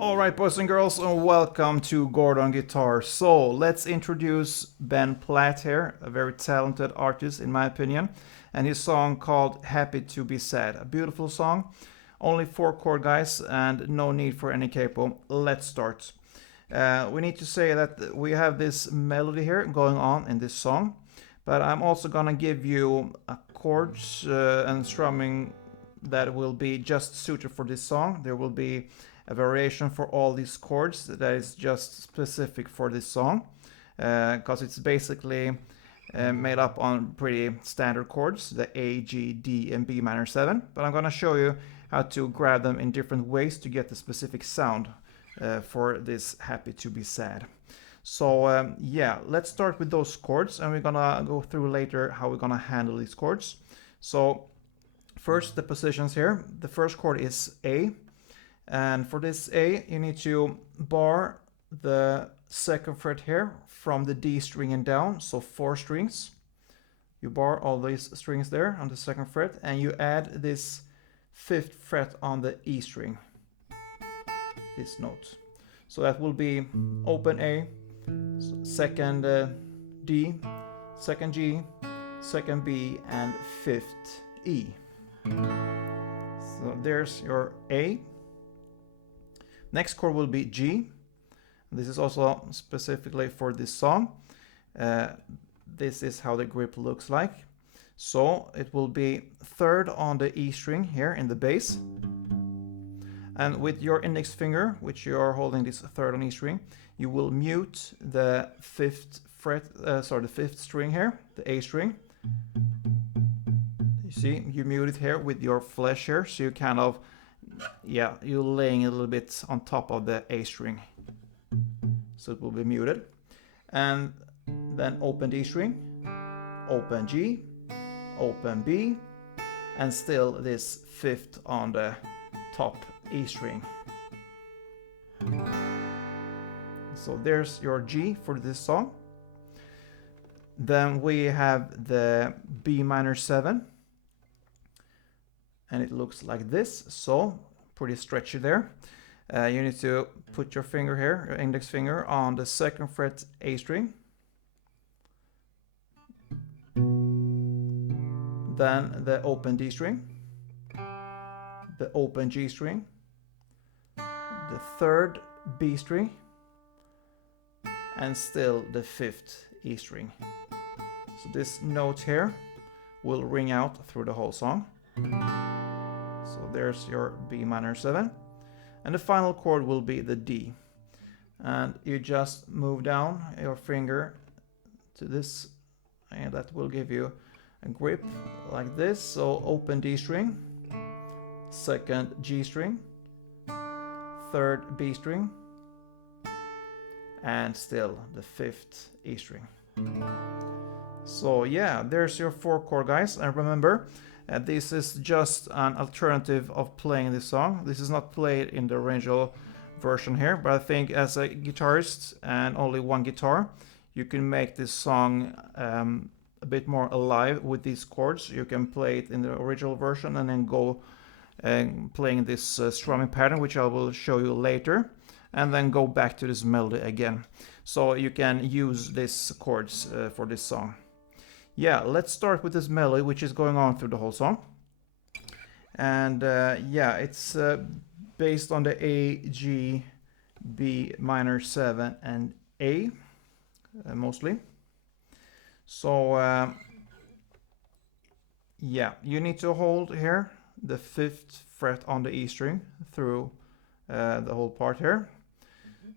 Alright, boys and girls, and welcome to Gordon Guitar. So, let's introduce Ben Platt here, a very talented artist in my opinion, and his song called Happy to Be Sad. A beautiful song, only 4 chord guys, and no need for any capo. Let's start. We need to say that we have this melody here going on in this song, but I'm also gonna give you chords and strumming that will be just suited for this song. There will be a variation for all these chords that is just specific for this song, because it's basically made up on pretty standard chords, the A, G, D, and B minor 7. But I'm gonna show you how to grab them in different ways to get the specific sound for this Happy to Be Sad. So yeah, let's start with those chords, and we're gonna go through later how we're gonna handle these chords. So first, the positions here. The first chord is A, and for this A, you need to bar the 2nd fret here from the D string and down, so 4 strings. You bar all these strings there on the 2nd fret, and you add this 5th fret on the E string, this note. So that will be open A, 2nd D, 2nd G, 2nd B, and 5th E. So there's your A. Next chord will be G. This is also specifically for this song. This is how the grip looks like. So it will be 3rd on the E string here in the bass. And with your index finger, which you are holding this 3rd on E string, you will mute the 5th fret, the 5th string here, the A string. You see, you mute it here with your flesh here, so you kind of, yeah, you're laying a little bit on top of the A string, so it will be muted. And then open D string, open G, open B, and still this 5th on the top E string. So there's your G for this song. Then we have the B minor 7, and it looks like this, so pretty stretchy there. You need to put your finger here, your index finger, on the 2nd fret A string. Then the open D string, the open G string, the 3rd B string, and still the 5th E string. So this note here will ring out through the whole song. So there's your B minor 7. And the final chord will be the D. And you just move down your finger to this, and that will give you a grip like this. So open D string, 2nd G string, 3rd B string, and still the 5th E string. So yeah, there's your 4 chord guys, and remember, this is just an alternative of playing this song. This is not played in the original version here, but I think as a guitarist and only one guitar, you can make this song a bit more alive with these chords. You can play it in the original version and then go playing this strumming pattern, which I will show you later, and then go back to this melody again. So you can use these chords for this song. Yeah, let's start with this melody, which is going on through the whole song. And yeah, it's based on the A, G, B minor 7, and A mostly. So yeah, you need to hold here the 5th fret on the E string through the whole part here.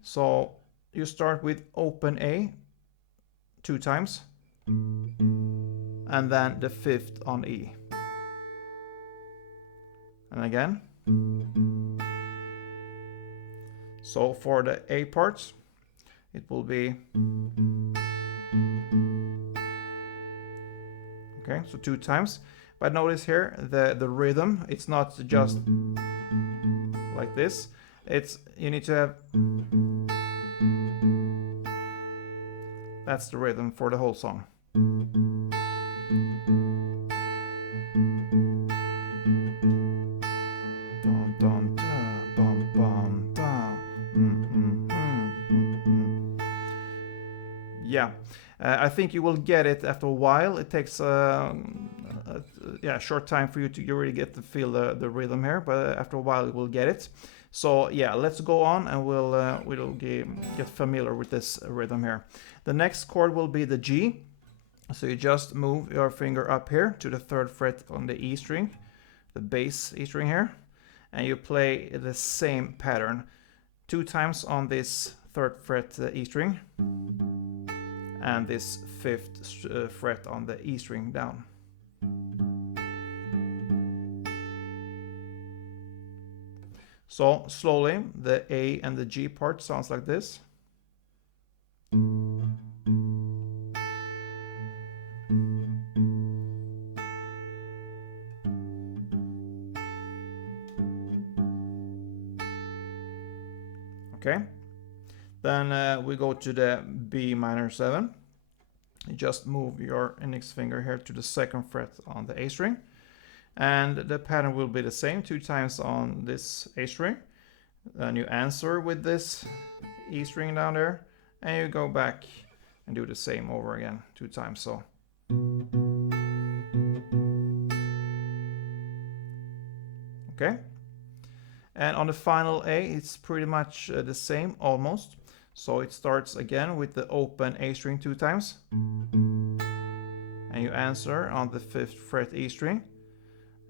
So you start with open A 2 times, and then the 5th on E, and again. So for the A parts, it will be, okay, so 2 times. But notice here the rhythm, it's not just like this, it's, you need to have, that's the rhythm for the whole song. Dun, dun, da, bum, bum, da. Yeah, I think you will get it after a while. It takes yeah, a short time for you to really get to feel the rhythm here, but after a while you will get it. So yeah, let's go on and we'll get familiar with this rhythm here. The next chord will be the G. So you just move your finger up here to the 3rd fret on the E string, the bass E string here, and you play the same pattern 2 times on this 3rd fret E string and this 5th fret on the E string down. So slowly the A and the G part sounds like this. Okay, then we go to the B minor 7. You just move your index finger here to the 2nd fret on the A string, and the pattern will be the same 2 times on this A string. Then you answer with this E string down there, and you go back and do the same over again 2 times. So okay, and on the final A it's pretty much the same almost. So it starts again with the open A string 2 times, and you answer on the 5th fret E string,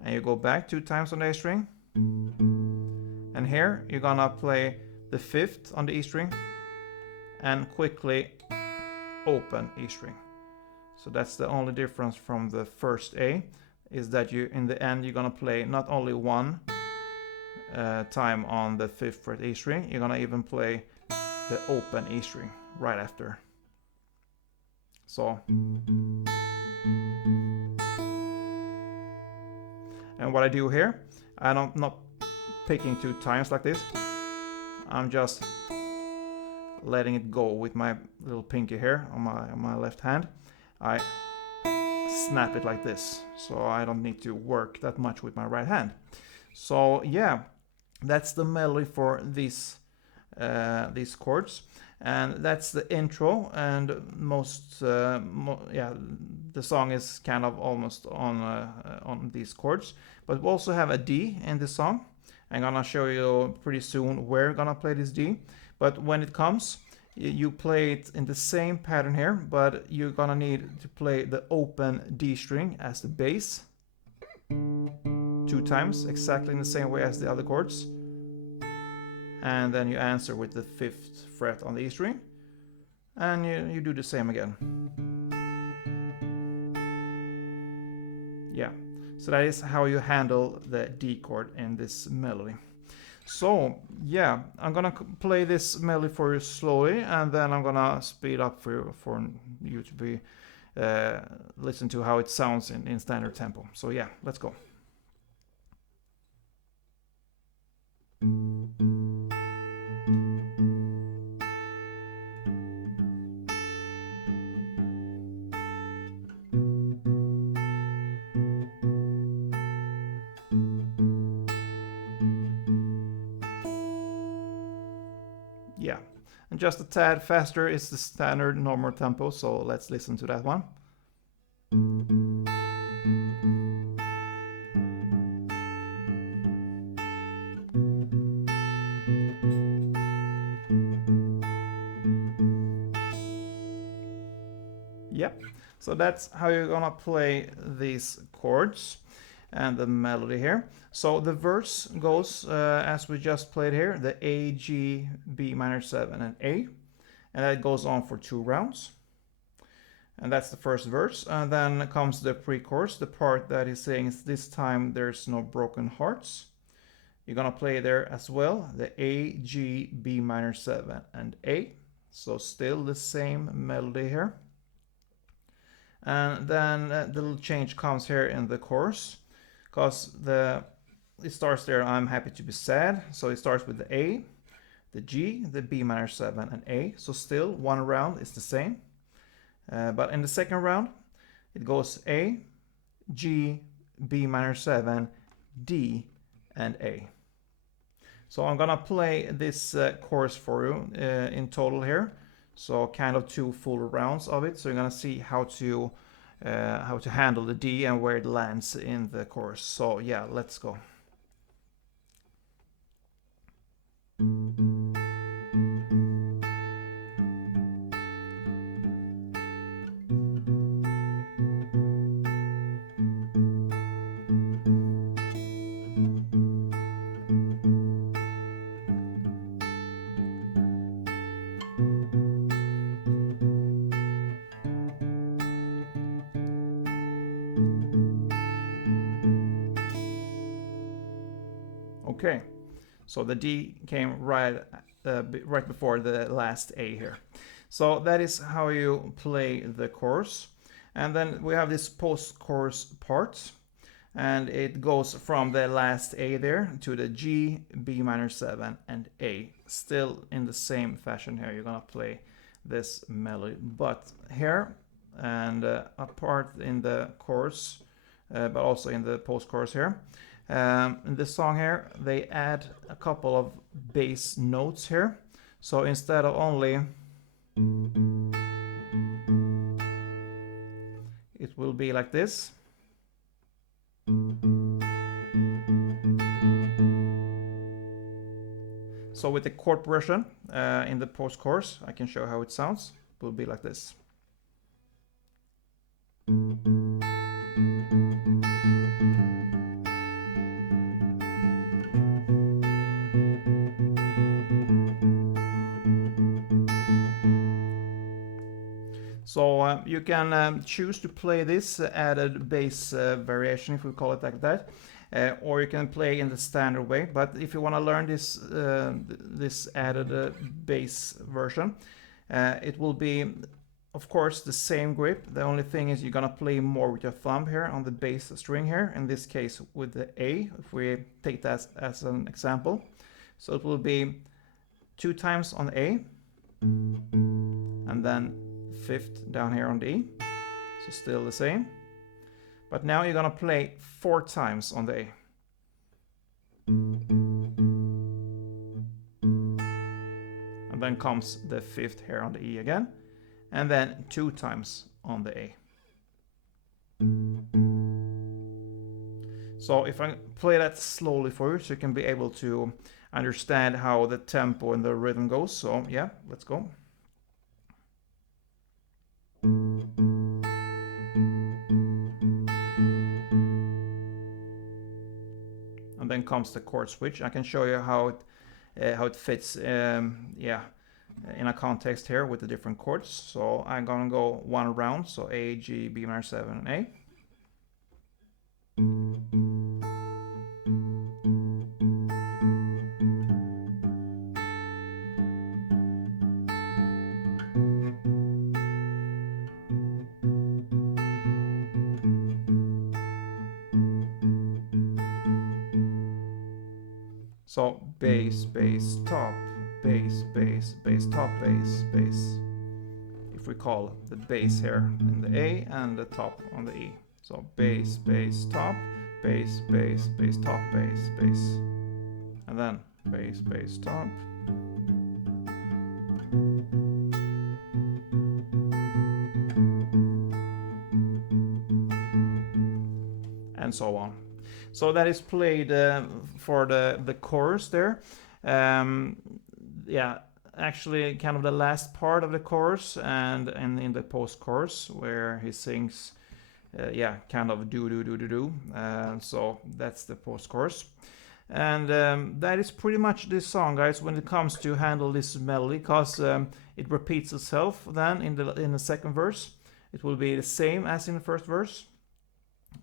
and you go back 2 times on the A string, and here you're gonna play the 5th on the E string and quickly open E string. So that's the only difference from the first A, is that you in the end you're gonna play not only one time on the 5th fret E string, you're gonna even play the open E string right after. So, and what I do here, I'm not picking 2 times like this. I'm just letting it go with my little pinky here on my left hand. I snap it like this, so I don't need to work that much with my right hand. So yeah, that's the melody for these chords, and that's the intro. And yeah, the song is kind of almost on these chords, but we also have a D in the song. I'm gonna show you pretty soon where we're gonna play this D, but when it comes, you play it in the same pattern here, but you're gonna need to play the open D string as the bass 2 times, exactly in the same way as the other chords. And then you answer with the 5th fret on the E string, and you do the same again. Yeah, so that is how you handle the D chord in this melody. So yeah, I'm gonna play this melody for you slowly, and then I'm gonna speed up for you to be listen to how it sounds in standard tempo. So yeah, let's go. Yeah, and just a tad faster is the standard normal tempo, so let's listen to that one. Yep, so that's how you're gonna play these chords and the melody here. So the verse goes as we just played here, the A, G, B minor 7 and A, and that goes on for 2 rounds. And that's the first verse, and then comes the pre-chorus, the part that is saying is this time there's no broken hearts. You're gonna play there as well, the A, G, B minor 7 and A, so still the same melody here. And then the little change comes here in the chorus, because it starts there, I'm happy to be sad, so it starts with the A, the G, the B minor 7 and A, so still one round is the same, but in the second round it goes A, G, B minor 7, D and A. So I'm gonna play this chorus for you in total here, So kind of 2 full rounds of it. So you're gonna see how to handle the D and where it lands in the chorus. So yeah, let's go. Okay, so the D came right before the last A here. So that is how you play the chorus. And then we have this post-chorus part, and it goes from the last A there to the G, B minor 7, and A. Still in the same fashion here, you're gonna play this melody. But here, and a part in the chorus, but also in the post-chorus here, in this song here, they add a couple of bass notes here. So instead of only, it will be like this. So with the chord progression in the post-chorus, I can show how it sounds. It will be like this. So you can choose to play this added bass variation, if we call it like that, or you can play in the standard way. But if you want to learn this added bass version, it will be, of course, the same grip. The only thing is you're gonna play more with your thumb here on the bass string here. In this case, with the A, if we take that as an example. So it will be 2 times on the A, and then 5th down here on the E, so still the same. But now you're gonna play 4 times on the A. And then comes the 5th here on the E again, and then 2 times on the A. So if I play that slowly for you, so you can be able to understand how the tempo and the rhythm goes. So yeah, let's go. And then comes the chord switch. I can show you how it fits, yeah, in a context here with the different chords. So I'm gonna go 1 round, so A, G, B minor 7, and A. So bass, bass, top, bass, bass, bass, top, bass, bass. If we call the bass here in the A and the top on the E. So bass, bass, top, bass, bass, bass, top, bass, bass. And then bass, bass, top. And so on. So that is played for the chorus there. Yeah, actually kind of the last part of the chorus and in the post-chorus where he sings, yeah, kind of do do do do do. So that's the post-chorus. And that is pretty much this song, guys, when it comes to handle this melody, because it repeats itself then in the second verse. It will be the same as in the first verse.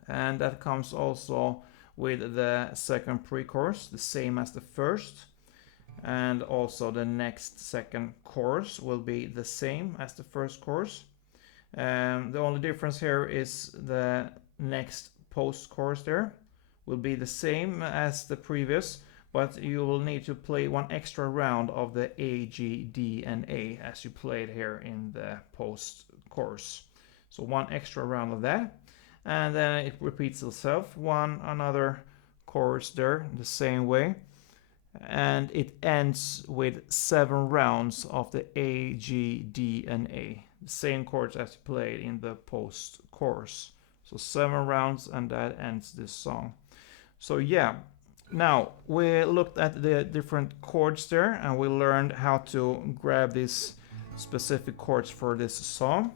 And that comes also with the second pre-chorus, the same as the first. And also the next second chorus will be the same as the first chorus. The only difference here is the next post-chorus there will be the same as the previous, but you will need to play 1 extra round of the A, G, D, and A as you played here in the post-chorus. So 1 extra round of that. And then it repeats itself, another chorus there the same way, and it ends with 7 rounds of the A, G, D, and A. The same chords as played in the post chorus. So 7 rounds, and that ends this song. So yeah, now we looked at the different chords there, and we learned how to grab these specific chords for this song.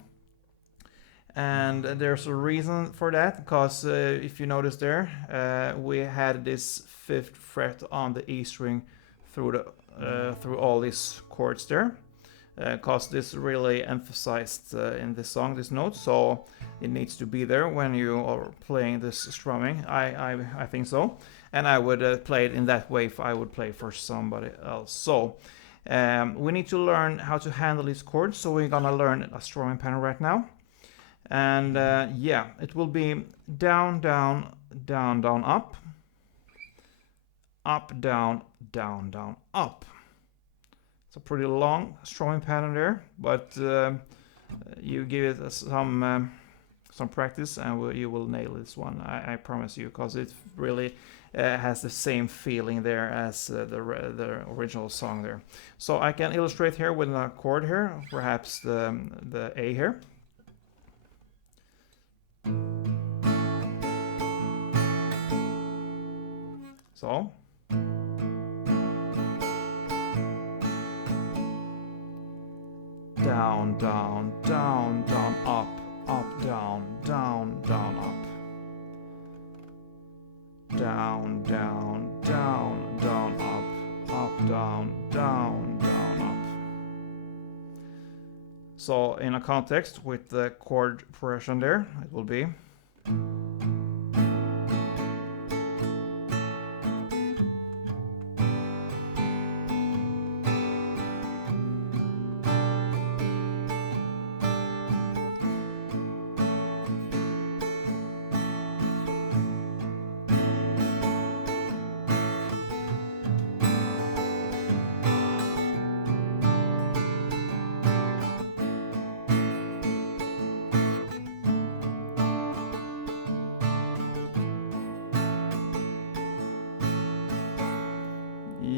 And there's a reason for that, because if you notice there, we had this 5th fret on the E string through all these chords there, because this really emphasized in this song, this note, so it needs to be there when you are playing this strumming. I think so, and I would play it in that way if I would play for somebody else. So we need to learn how to handle these chords, so we're gonna learn a strumming pattern right now. And yeah, it will be down, down, down, down, up, up, down, down, down, up. It's a pretty long strumming pattern there, but you give it some practice and you will nail this one. I promise you, because it really has the same feeling there as the original song there. So I can illustrate here with a chord here, perhaps the A here. So down, down, down, down, up, up, down, down, down, up, down, down, down, down, up, up, down, down, down, up. So in a context with the chord progression there, it will be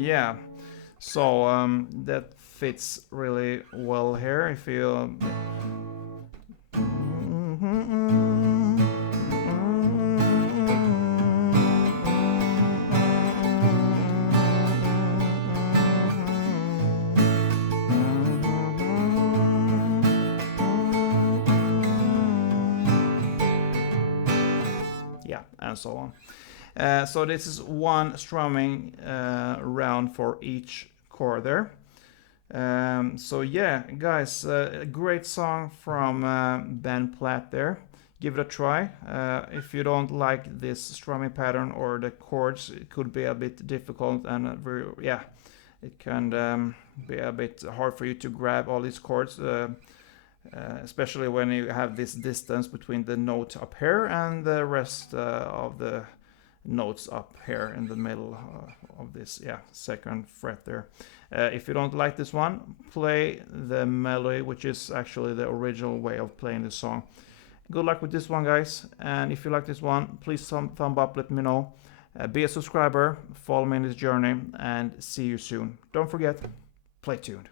yeah. So that fits really well here. If you yeah, and so on. So this is one strumming round for each chord there. So yeah, guys, a great song from Ben Platt there. Give it a try. If you don't like this strumming pattern or the chords, it could be a bit difficult, and yeah, it can be a bit hard for you to grab all these chords. Especially when you have this distance between the note up here and the rest of the notes up here in the middle of this 2nd fret there. If you don't like this one, play the melody, which is actually the original way of playing the song. Good luck with this one, guys, and if you like this one, please thumb up, let me know. Be a subscriber, follow me in this journey, and see you soon. Don't forget, play tuned.